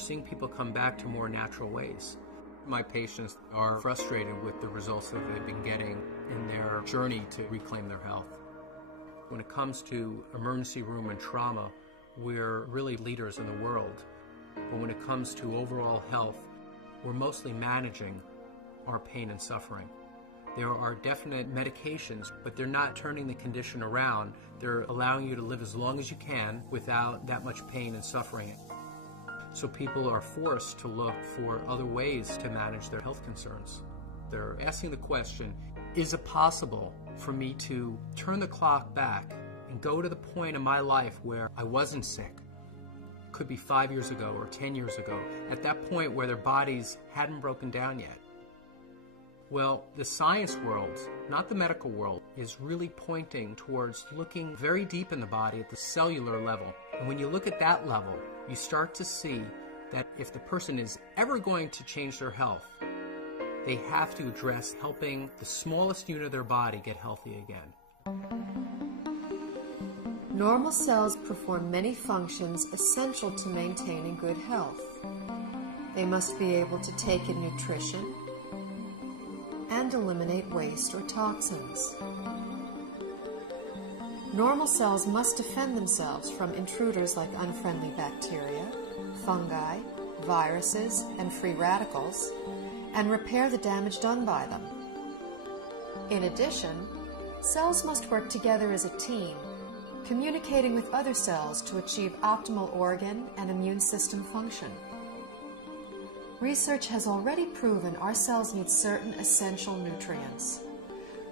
seeing people come back to more natural ways. My patients are frustrated with the results that they've been getting in their journey to reclaim their health. When it comes to emergency room and trauma, we're really leaders in the world. But when it comes to overall health, we're mostly managing our pain and suffering. There are definite medications, but they're not turning the condition around. They're allowing you to live as long as you can without that much pain and suffering. So people are forced to look for other ways to manage their health concerns. They're asking the question, is it possible for me to turn the clock back and go to the point in my life where I wasn't sick? Could be 5 years ago or 10 years ago, at that point where their bodies hadn't broken down yet. Well, the science world, not the medical world, is really pointing towards looking very deep in the body at the cellular level. And when you look at that level, you start to see that if the person is ever going to change their health, they have to address helping the smallest unit of their body get healthy again. Normal cells perform many functions essential to maintaining good health. They must be able to take in nutrition and eliminate waste or toxins. Normal cells must defend themselves from intruders like unfriendly bacteria, fungi, viruses, and free radicals, and repair the damage done by them. In addition, cells must work together as a team, communicating with other cells to achieve optimal organ and immune system function. Research has already proven our cells need certain essential nutrients,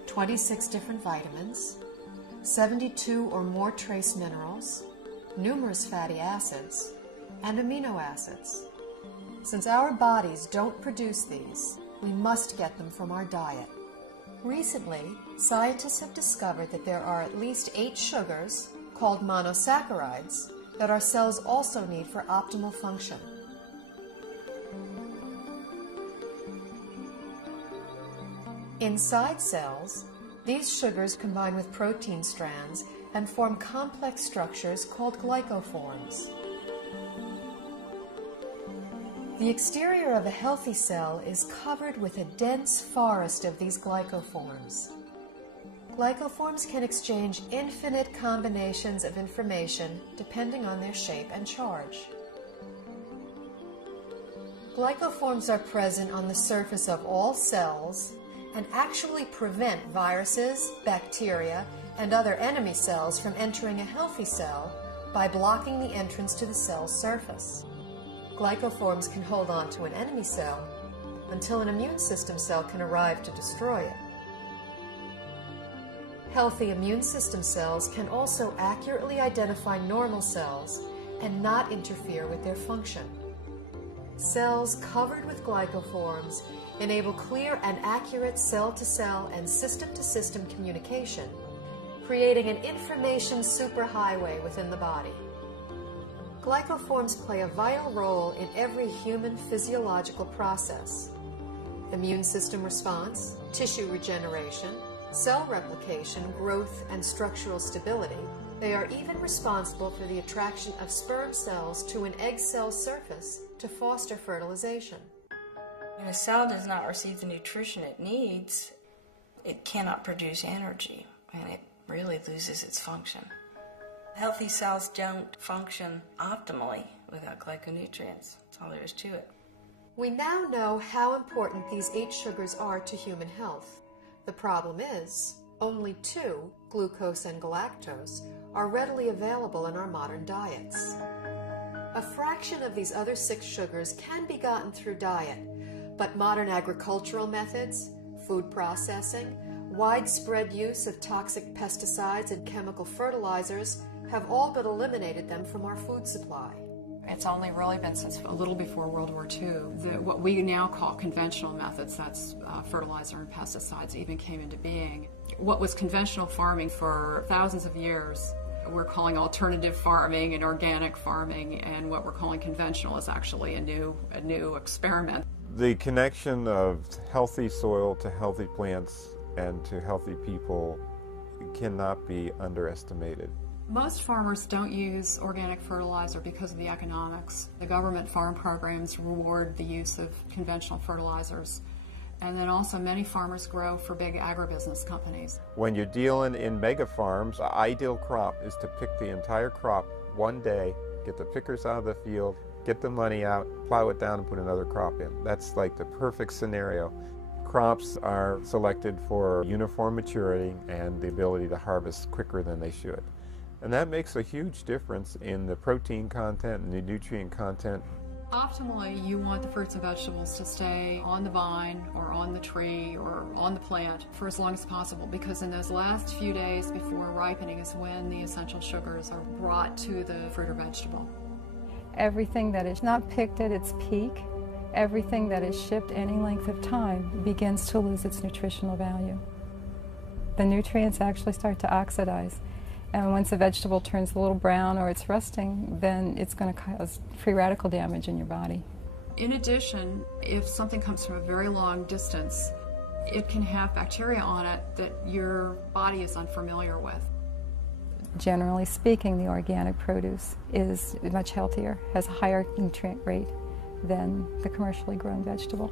26 different vitamins, 72 or more trace minerals, numerous fatty acids, and amino acids. Since our bodies don't produce these, we must get them from our diet. Recently, scientists have discovered that there are at least 8 sugars, called monosaccharides, that our cells also need for optimal function. Inside cells, these sugars combine with protein strands and form complex structures called glycoforms. The exterior of a healthy cell is covered with a dense forest of these glycoforms. Glycoforms can exchange infinite combinations of information depending on their shape and charge. Glycoforms are present on the surface of all cells and actually prevent viruses, bacteria, and other enemy cells from entering a healthy cell by blocking the entrance to the cell's surface. Glycoforms can hold on to an enemy cell until an immune system cell can arrive to destroy it. Healthy immune system cells can also accurately identify normal cells and not interfere with their function. Cells covered with glycoforms enable clear and accurate cell-to-cell and system-to-system communication, creating an information superhighway within the body. Glycoforms play a vital role in every human physiological process: immune system response, tissue regeneration, cell replication, growth, and structural stability. They are even responsible for the attraction of sperm cells to an egg cell surface to foster fertilization. When a cell does not receive the nutrition it needs, it cannot produce energy, and it really loses its function. Healthy cells don't function optimally without glyconutrients. That's all there is to it. We now know how important these 8 sugars are to human health. The problem is, only 2, glucose and galactose, are readily available in our modern diets. A fraction of these other 6 sugars can be gotten through diet, but modern agricultural methods, food processing, widespread use of toxic pesticides and chemical fertilizers have all but eliminated them from our food supply. It's only really been since a little before World War II that what we now call conventional methods, that's fertilizer and pesticides, even came into being. What was conventional farming for thousands of years, we're calling alternative farming and organic farming, and what we're calling conventional is actually a new experiment. The connection of healthy soil to healthy plants and to healthy people cannot be underestimated. Most farmers don't use organic fertilizer because of the economics. The government farm programs reward the use of conventional fertilizers. And then also many farmers grow for big agribusiness companies. When you're dealing in mega farms, the ideal crop is to pick the entire crop one day, get the pickers out of the field, get the money out, plow it down and put another crop in. That's like the perfect scenario. Crops are selected for uniform maturity and the ability to harvest quicker than they should. And that makes a huge difference in the protein content and the nutrient content. Optimally, you want the fruits and vegetables to stay on the vine or on the tree or on the plant for as long as possible, because in those last few days before ripening is when the essential sugars are brought to the fruit or vegetable. Everything that is not picked at its peak, everything that is shipped any length of time begins to lose its nutritional value. The nutrients actually start to oxidize. And once a vegetable turns a little brown or it's rusting, then it's going to cause free radical damage in your body. In addition, if something comes from a very long distance, it can have bacteria on it that your body is unfamiliar with. Generally speaking, the organic produce is much healthier, has a higher nutrient rate than the commercially grown vegetable.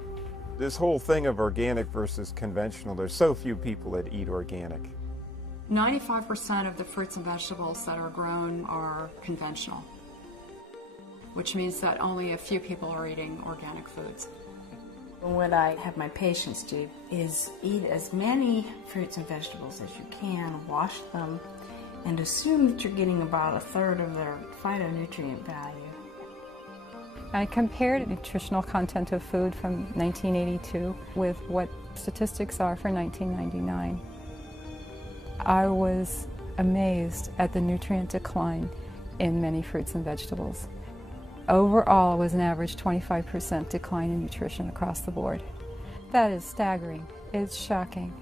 This whole thing of organic versus conventional, there's so few people that eat organic. 95% of the fruits and vegetables that are grown are conventional, which means that only a few people are eating organic foods. What I have my patients do is eat as many fruits and vegetables as you can, wash them, and assume that you're getting about a third of their phytonutrient value. I compared nutritional content of food from 1982 with what statistics are for 1999. I was amazed at the nutrient decline in many fruits and vegetables. Overall, it was an average 25% decline in nutrition across the board. That is staggering. It's shocking.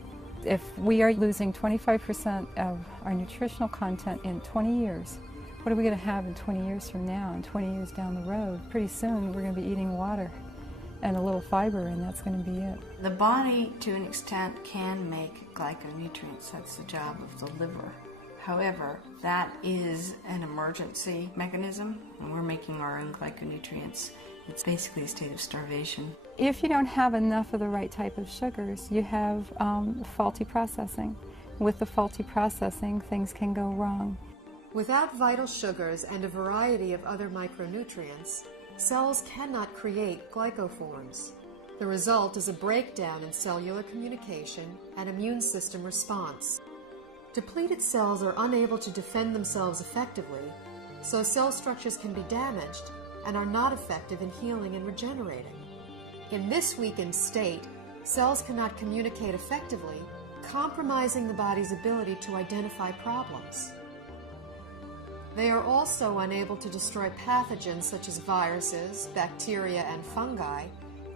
If we are losing 25% of our nutritional content in 20 years, what are we going to have in 20 years from now and 20 years down the road? Pretty soon we're going to be eating water and a little fiber, and that's going to be it. The body, to an extent, can make glyconutrients. That's the job of the liver. However, that is an emergency mechanism, and we're making our own glyconutrients. It's basically a state of starvation. If you don't have enough of the right type of sugars, you have faulty processing. With the faulty processing, things can go wrong. Without vital sugars and a variety of other micronutrients, cells cannot create glycoforms. The result is a breakdown in cellular communication and immune system response. Depleted cells are unable to defend themselves effectively, so cell structures can be damaged and are not effective in healing and regenerating. In this weakened state, cells cannot communicate effectively, compromising the body's ability to identify problems. They are also unable to destroy pathogens such as viruses, bacteria, and fungi,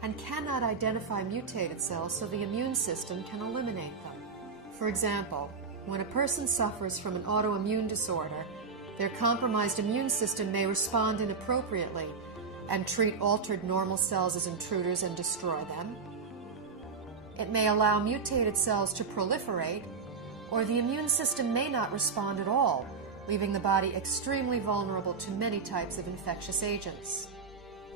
and cannot identify mutated cells so the immune system can eliminate them. For example, when a person suffers from an autoimmune disorder, their compromised immune system may respond inappropriately and treat altered normal cells as intruders and destroy them. It may allow mutated cells to proliferate, or the immune system may not respond at all, leaving the body extremely vulnerable to many types of infectious agents.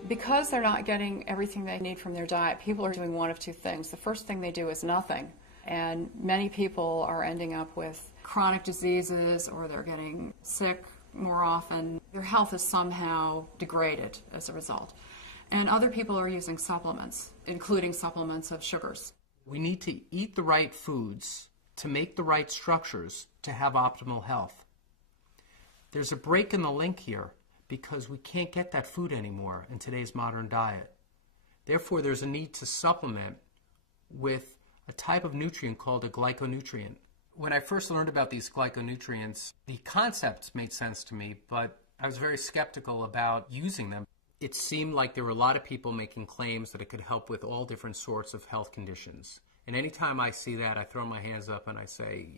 Because they're not getting everything they need from their diet, people are doing one of two things. The first thing they do is nothing, and many people are ending up with chronic diseases, or they're getting sick more often. Their health is somehow degraded as a result. And other people are using supplements, including supplements of sugars. We need to eat the right foods to make the right structures to have optimal health. There's a break in the link here because we can't get that food anymore in today's modern diet. Therefore, there's a need to supplement with a type of nutrient called a glyconutrient. When I first learned about these glyconutrients, the concepts made sense to me, but I was very skeptical about using them. It seemed like there were a lot of people making claims that it could help with all different sorts of health conditions. And anytime I see that, I throw my hands up and I say,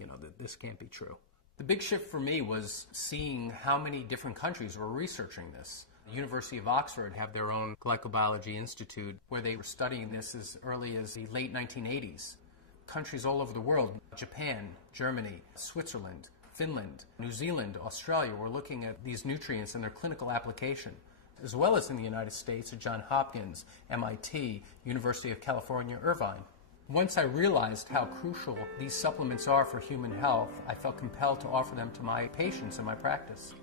this can't be true. The big shift for me was seeing how many different countries were researching this. The University of Oxford have their own glycobiology institute where they were studying this as early as the late 1980s. Countries all over the world, Japan, Germany, Switzerland, Finland, New Zealand, Australia were looking at these nutrients and their clinical application, as well as in the United States at Johns Hopkins, MIT, University of California, Irvine. Once I realized how crucial these supplements are for human health, I felt compelled to offer them to my patients in my practice.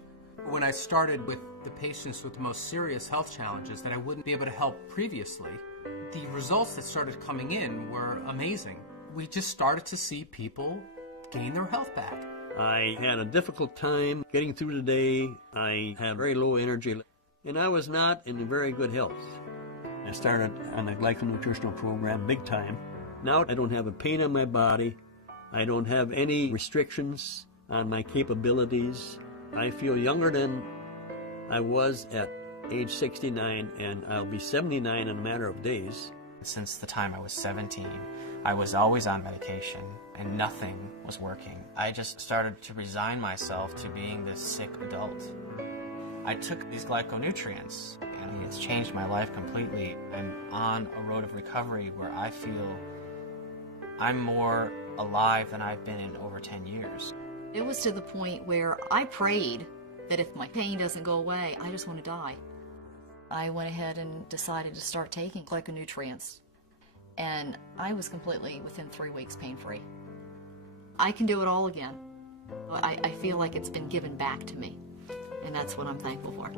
When I started with the patients with the most serious health challenges that I wouldn't be able to help previously, the results that started coming in were amazing. We just started to see people gain their health back. I had a difficult time getting through the day. I had very low energy, and I was not in very good health. I started on the Glyconutritional program big time. Now I don't have a pain in my body. I don't have any restrictions on my capabilities. I feel younger than I was at age 69, and I'll be 79 in a matter of days. Since the time I was 17, I was always on medication, and nothing was working. I just started to resign myself to being this sick adult. I took these glyconutrients, and it's changed my life completely. I'm on a road of recovery where I feel I'm more alive than I've been in over 10 years. It was to the point where I prayed that if my pain doesn't go away, I just want to die. I went ahead and decided to start taking glyconutrients, and I was completely, within 3 weeks, pain-free. I can do it all again. I feel like it's been given back to me, and that's what I'm thankful for.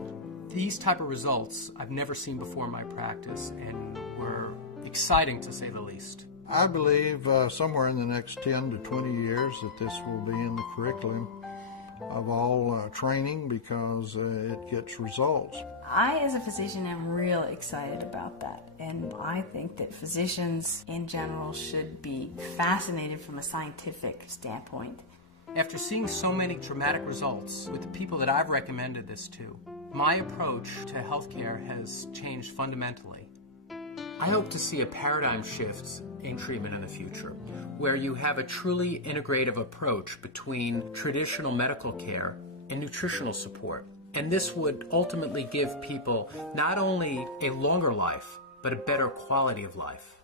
These type of results I've never seen before in my practice, and were exciting to say the least. I believe somewhere in the next 10 to 20 years that this will be in the curriculum of all training, because it gets results. I, as a physician, am real excited about that, and I think that physicians in general should be fascinated from a scientific standpoint. After seeing so many dramatic results with the people that I've recommended this to, my approach to healthcare has changed fundamentally. I hope to see a paradigm shift in treatment in the future, where you have a truly integrative approach between traditional medical care and nutritional support. And this would ultimately give people not only a longer life, but a better quality of life.